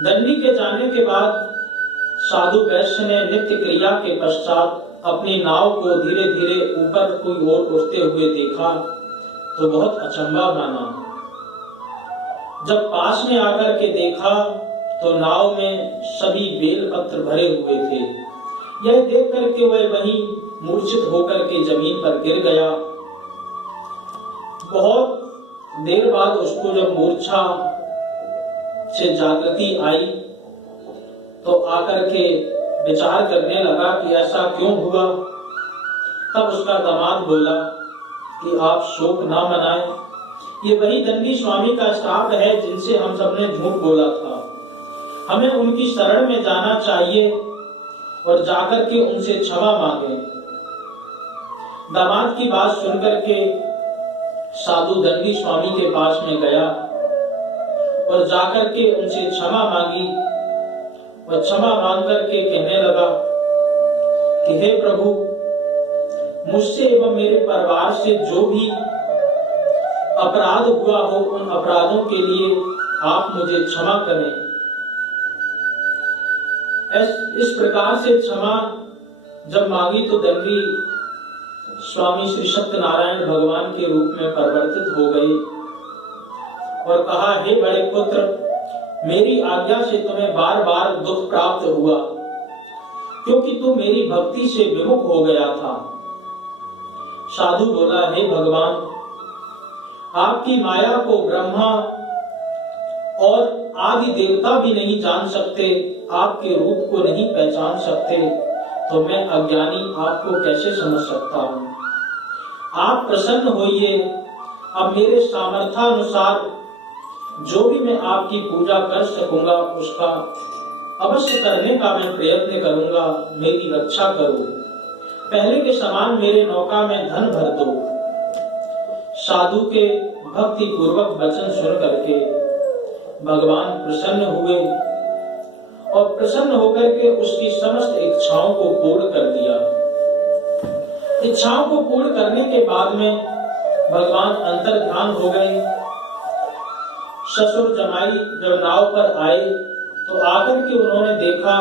दंडी के जाने के बाद साधु वैश्य ने नित्य क्रिया के पश्चात अपनी नाव को धीरे धीरे ऊपर की ओर उठते हुए देखा तो बहुत अचंभा माना। जब पास में आकर के देखा तो नाव में सभी बेल पत्र भरे हुए थे। यह देख करके वह वहीं मूर्छित होकर के जमीन पर गिर गया। बहुत देर बाद उसको जब मूर्छा से जागृति आई तो आकर के विचार करने लगा कि ऐसा क्यों हुआ। तब उसका दामाद बोला कि आप शोक ना मनाएं, ये वही दंडी स्वामी का श्राप है जिनसे हम सबने झूठ बोला था। हमें उनकी शरण में जाना चाहिए और जाकर के उनसे क्षमा मांगे। दामाद की बात सुनकर के साधु दंडी स्वामी के पास में गया और जाकर के उनसे क्षमा मांगी और क्षमा मांग करके कहने लगा कि हे प्रभु, मुझसे एवं मेरे परिवार से जो भी अपराध हुआ हो उन अपराधों के लिए आप मुझे क्षमा करें। इस प्रकार से क्षमा जब मांगी तो दंडी स्वामी श्री सत्यनारायण भगवान के रूप में परिवर्तित हो गए और कहा, हे बड़े पुत्र, मेरी आज्ञा से तुम्हें बार बार दुख प्राप्त हुआ क्योंकि तुम मेरी भक्ति से विमुख हो गया था। साधु बोला, हे भगवान, आपकी माया को ब्रह्मा और आदि देवता भी नहीं जान सकते, आपके रूप को नहीं पहचान सकते, तो मैं अज्ञानी आपको कैसे समझ सकता हूँ। आप प्रसन्न होइए, अब मेरे सामर्थ्यानुसार जो भी मैं आपकी पूजा कर सकूंगा उसका अवश्य करने का मैं प्रयत्न करूंगा। मेरी रक्षा करो, पहले के समान मेरे नौका में धन भर दो। साधु के भक्ति पूर्वक वचन सुन करके भगवान प्रसन्न हुए और प्रसन्न होकर के उसकी समस्त इच्छाओं को पूर्ण कर दिया। इच्छाओं को पूर्ण करने के बाद में भगवान अंतर्ध्यान हो गए। ससुर जमाई जब नाव पर आए तो आकर के उन्होंने देखा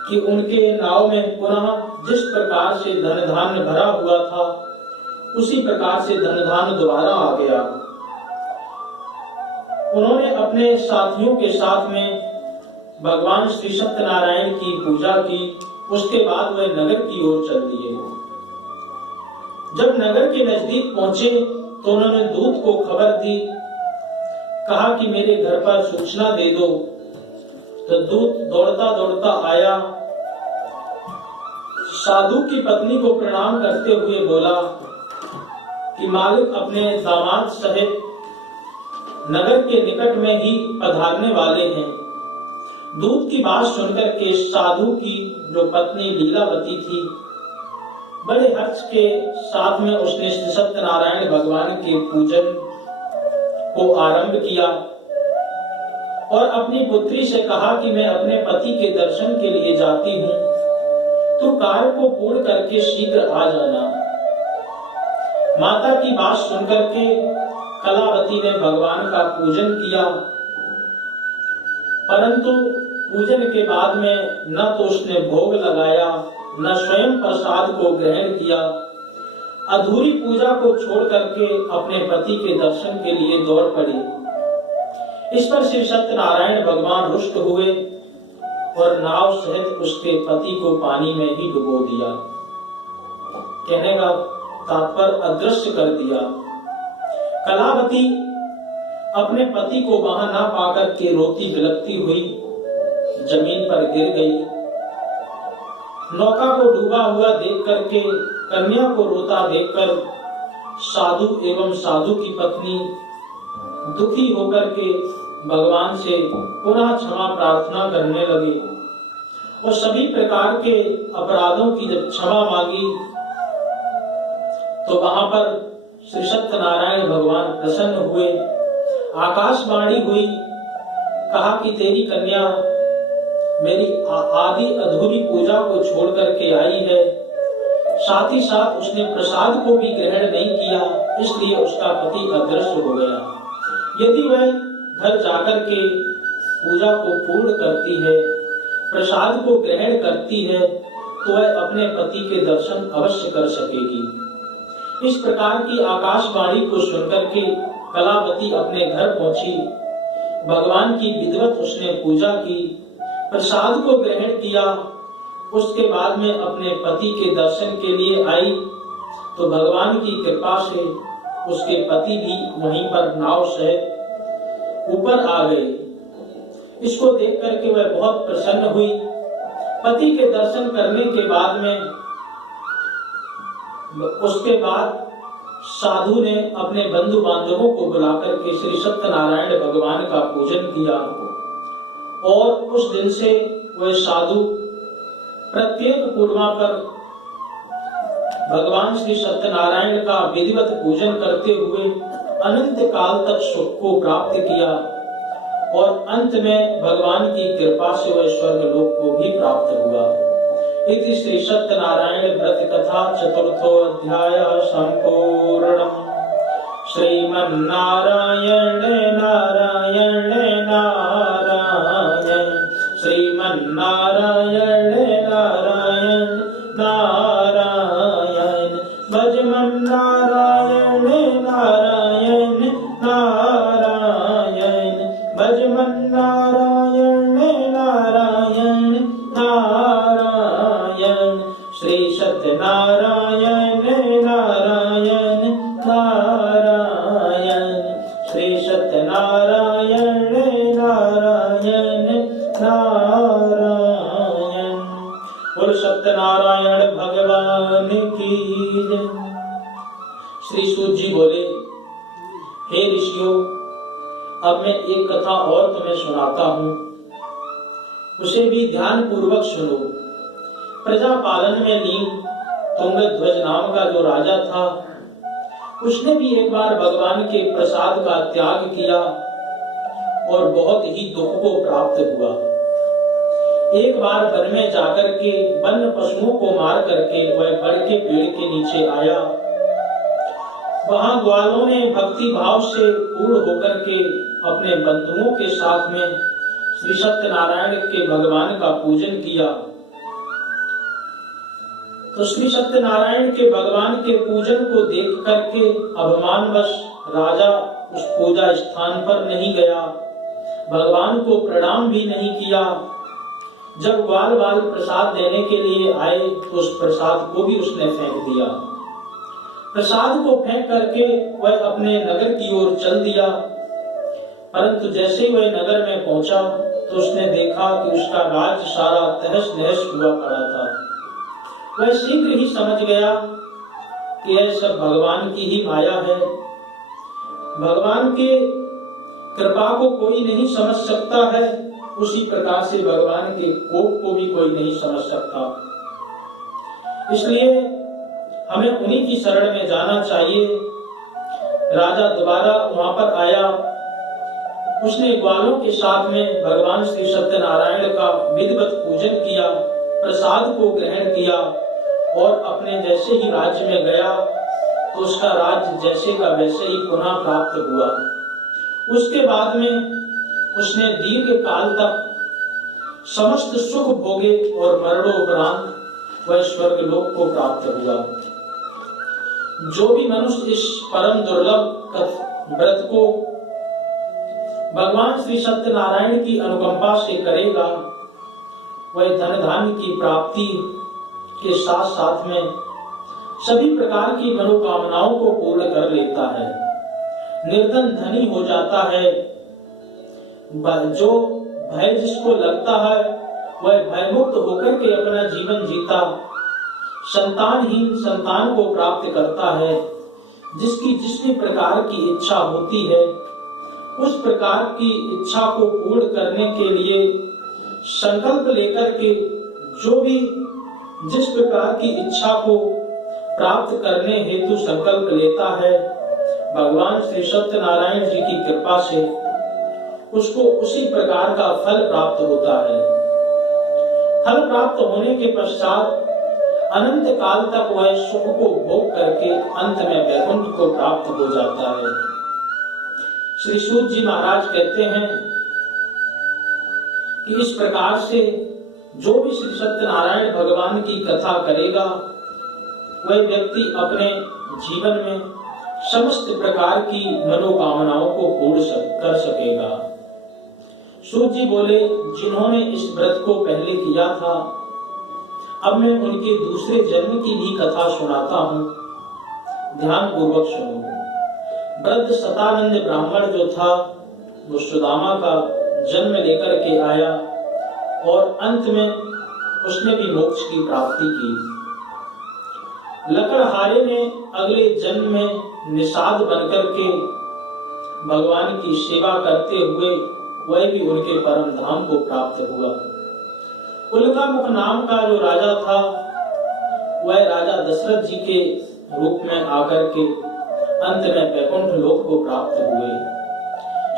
कि उनके नाव में पुनः जिस प्रकार से धन धान्य भरा हुआ था उसी प्रकार से धन धान्य दोबारा आ गया। उन्होंने अपने साथियों के साथ में भगवान श्री सत्यनारायण की पूजा की। उसके बाद वह नगर की ओर चल दिए। जब नगर के नजदीक पहुंचे तो उन्होंने दूत को खबर दी, कहा कि मेरे घर पर सूचना दे दो। तो दूत दौड़ता दौड़ता आया, साधु की पत्नी को प्रणाम करते हुए बोला कि मालिक अपने दामाद सहित नगर के निकट में ही पधारने वाले हैं। दूत की बात सुनकर के साधु की जो पत्नी लीलावती थी, बड़े हर्ष के साथ में उसने श्री सत्यनारायण भगवान के पूजन को आरंभ किया और अपनी पुत्री से कहा कि मैं अपने पति के दर्शन के लिए जाती हूँ, तो कार्य को पूर्ण करके शीघ्र आ जाना। माता की बात सुनकर के कलावती ने भगवान का पूजन किया, परंतु पूजन के बाद में न तो उसने भोग लगाया न स्वयं प्रसाद को ग्रहण किया। अधूरी पूजा को छोड़ करके अपने पति के दर्शन के लिए दौड़ पड़ी। इस पर श्री सत्यनारायण भगवान रुष्ट हुए और नाव सहित उसके पति को पानी में ही डुबो दिया। कहने का तात्पर्य अदृश्य कर दिया। कलावती अपने पति को वहां ना पाकर के रोती बिलखती हुई जमीन पर गिर गई। नौका को डूबा हुआ देख करके कन्या को रोता देखकर साधु एवं साधु की पत्नी दुखी होकर के भगवान से पुनः क्षमा प्रार्थना करने लगे और सभी प्रकार के अपराधों की जब क्षमा मांगी तो वहां पर श्री सत्यनारायण भगवान प्रसन्न हुए। आकाशवाणी हुई, कहा कि तेरी कन्या मेरी आदि अधूरी पूजा को छोड़ करके आई है, साथ ही साथ उसने प्रसाद को भी ग्रहण नहीं किया, इसलिए उसका पति अदृश्य हो गया। यदि वह घर जाकर के पूजा को पूर्ण करती है, प्रसाद को ग्रहण करती है, तो वह अपने पति के दर्शन अवश्य कर सकेगी। इस प्रकार की आकाशवाणी को सुनकर के कलावती अपने घर पहुंची। भगवान की विधिवत उसने पूजा की, प्रसाद को ग्रहण किया। उसके बाद में अपने पति के दर्शन के लिए आई तो भगवान की कृपा से उसके पति भी वहीं पर नाव से ऊपर आ गए। इसको देख करके वह बहुत प्रसन्न हुई। पति के दर्शन करने के बाद में उसके बाद साधु ने अपने बंधु बांधवों को बुलाकर के श्री सत्यनारायण भगवान का पूजन किया और उस दिन से वह साधु प्रत्येक पूर्णिमा पर भगवान श्री सत्यनारायण का विधिवत पूजन करते हुए अनंत काल तक सुख को प्राप्त किया और अंत में भगवान की कृपा से वह स्वर्ग लोक को भी प्राप्त हुआ। इति श्री सत्यनारायण व्रत कथा चतुर्थो अध्याय संपूर्णम्। श्रीमन्नारायण नारायण नारायण श्रीमन्नारायण नारायण नारायण भजमन नारायण नारायण नारायण भजमन नारायण नारायण नारायण श्री सत्यनारायण नारायण नारायण श्री सत्यनारायण नारायण नारायण। बोल सत्यनारायण भगवान की जय। श्री सूत जी बोले, हे ऋषियों, अब मैं एक कथा और तुम्हें सुनाता हूँ, उसे भी ध्यान पूर्वक सुनो। प्रजा पालन में लीन तुंगध्वज नाम का जो राजा था, उसने भी एक बार भगवान के प्रसाद का त्याग किया और बहुत ही दुख को प्राप्त हुआ। एक बार वन में जाकर के वन्य पशुओं को मार करके वह बड़ के पेड़ के नीचे आया। वहां ग्वालों ने भक्ति भाव से पूर्ण होकर के अपने बंधुओं के साथ में श्री सत्यनारायण के भगवान का पूजन किया। तो श्री सत्यनारायण के भगवान के पूजन को देख करके अभिमानवश राजा उस पूजा स्थान पर नहीं गया, भगवान को प्रणाम भी नहीं किया। जब ग्वाल बाल प्रसाद देने के लिए आए तो उस प्रसाद को भी उसने फेंक दिया। प्रसाद को फेंक करके वह अपने नगर की ओर चल दिया। परंतु जैसे ही वह नगर में पहुंचा तो उसने देखा कि उसका राज्य सारा तहस नहस हुआ पड़ा था। वह शीघ्र ही समझ गया कि यह सब भगवान की ही माया है। भगवान के कृपा को कोई नहीं समझ सकता है, उसी प्रकार से भगवान के कोप को भी कोई नहीं समझ सकता। इसलिए हमें उन्हीं की शरण में जाना चाहिए। राजा दोबारा वहां पर आया, उसने ग्वालों के साथ में भगवान श्री सत्यनारायण का विधिवत पूजन किया, प्रसाद को ग्रहण किया और अपने जैसे ही राज्य में गया तो उसका राज्य जैसे का वैसे ही पुनः प्राप्त हुआ। उसके बाद में उसने दीर्घ काल तक समस्त सुख भोगे और मरणोपरांत वह स्वर्ग लोक को प्राप्त हुआ। जो भी मनुष्य इस परम दुर्लभ व्रत को भगवान श्री सत्यनारायण की अनुकंपा से करेगा, वह धन धान्य की प्राप्ति के साथ साथ में सभी प्रकार की मनोकामनाओं को पूर्ण कर लेता है, निर्धन धनी हो जाता है। जो भय जिसको लगता है वह भयमुक्त होकर के अपना जीवन जीता, संतानहीन संतान को प्राप्त करता है। जिसकी जिस भी प्रकार की इच्छा होती है उस प्रकार की इच्छा को पूर्ण करने के लिए संकल्प लेकर के जो भी जिस प्रकार की इच्छा को प्राप्त करने हेतु संकल्प लेता है, भगवान श्री सत्यनारायण जी की कृपा से उसको उसी प्रकार का फल प्राप्त होता है। फल प्राप्त होने के पश्चात अनंत काल तक वह सुख को भोग करके अंत में वैकुंठ को प्राप्त हो जाता है। श्री सूत जी महाराज कहते हैं कि इस प्रकार से जो भी श्री सत्यनारायण भगवान की कथा करेगा वह व्यक्ति अपने जीवन में समस्त प्रकार की मनोकामनाओं को पूर्ण कर सकेगा। सूत जी बोले, जिन्होंने इस व्रत को पहले किया था, अब मैं उनके दूसरे जन्म की भी कथा सुनाता हूँ, ध्यान पूर्वक सुनो। वृद्ध शतानंद ब्राह्मण जो था वो सुदामा का जन्म लेकर के आया और अंत में उसने भी मोक्ष की प्राप्ति की। लकड़हारे ने अगले जन्म में निषाद बनकर के भगवान की सेवा करते हुए वह भी उनके परम धाम को प्राप्त हुआ। उल्कामुख नाम का जो राजा था वह राजा दशरथ जी के रूप में आकर के अंत में वैकुंठ लोक को प्राप्त हुए।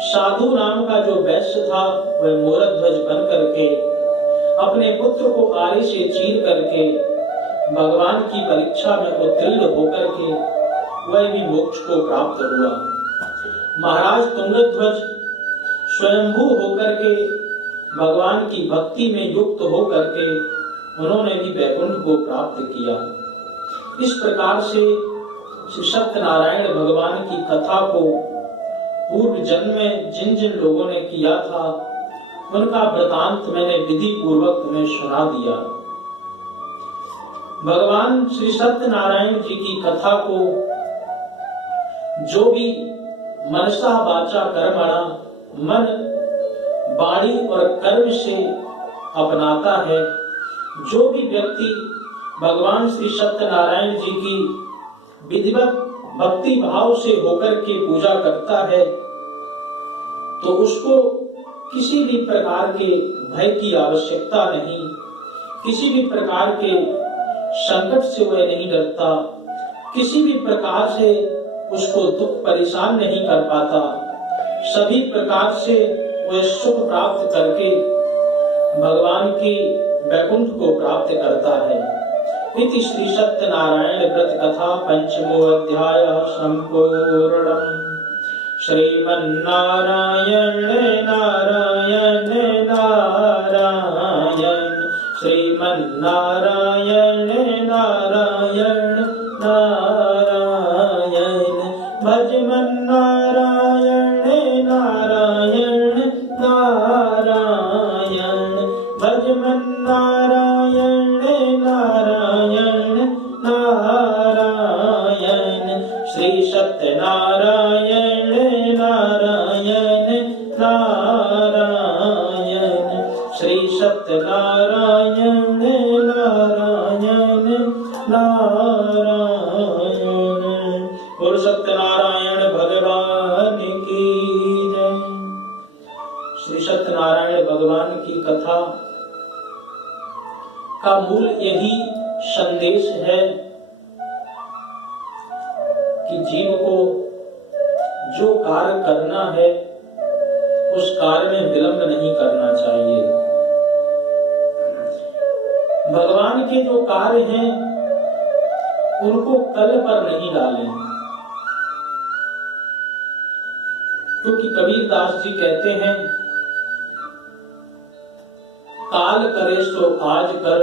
साधु नाम का जो वैश्य था वह मोरध्वज बन करके अपने पुत्र को आरे से चीर करके भगवान की परीक्षा में उत्तीर्ण होकर के वह भी मोक्ष को प्राप्त हुआ। महाराज तुंगध्वज स्वयंभू होकर के भगवान की भक्ति में युक्त होकर के उन्होंने भी वैकुंठ को प्राप्त किया। इस प्रकार से श्री सत्यनारायण भगवान की कथा को पूर्व जन्म में जिन जिन लोगों ने किया था उनका वृतांत मैंने विधि पूर्वक तुम्हें सुना दिया। भगवान श्री सत्यनारायण जी की कथा को जो भी मनसा वाचा कर्मणा मन वाणी और कर्म से अपनाता है, जो भी व्यक्ति भगवान श्री सत्यनारायण जी की विधिवत भक्ति भाव से होकर के पूजा करता है, तो उसको किसी भी प्रकार के भय की आवश्यकता नहीं, किसी भी प्रकार के संकट से वह नहीं डरता, किसी भी प्रकार से उसको दुख परेशान नहीं कर पाता, सभी प्रकार से वह सुख प्राप्त करके भगवान की वैकुंठ को प्राप्त करता है। इति श्री सत्यनारायण व्रत कथा पंचमो अध्याय संपूर्णम्। श्रीमन्नारायण नारायण नारायण श्रीमन्नारायण नारायण नारायण भजमन्नारायण नारायण नारायण भजमन्नारायण नारायण नारायण श्री सत्यनारायण नारायण नारायण श्री सत्यनारायण नारायण नारायण। और सत्यनारायण भगवान की जय। श्री सत्यनारायण भगवान की कथा का मूल यही संदेश है कि जीव को जो कार्य करना है उस कार्य में विलंब नहीं करना चाहिए। भगवान के जो कार्य हैं उनको कल पर नहीं डालें, क्योंकि कबीरदास जी कहते हैं, काल करे सो आज कर,